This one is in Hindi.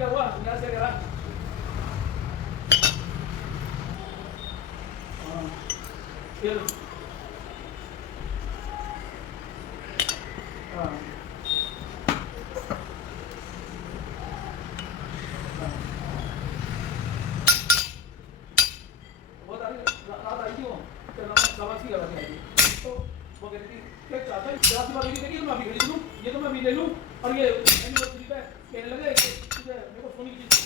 क्या हुआ यहाँ से करा फिर हाँ बहुत रात आई थी वो चलना शाबाशी कर रही आई तो वो कहती थी क्या चाहता है जरा सी बात ये मैं अभी खरीद लूँ ये तो मैं अभी ले लूँ और ये एनिवर्सरी पे कहने लगे कि तुझे मेरे को सोने की चीज़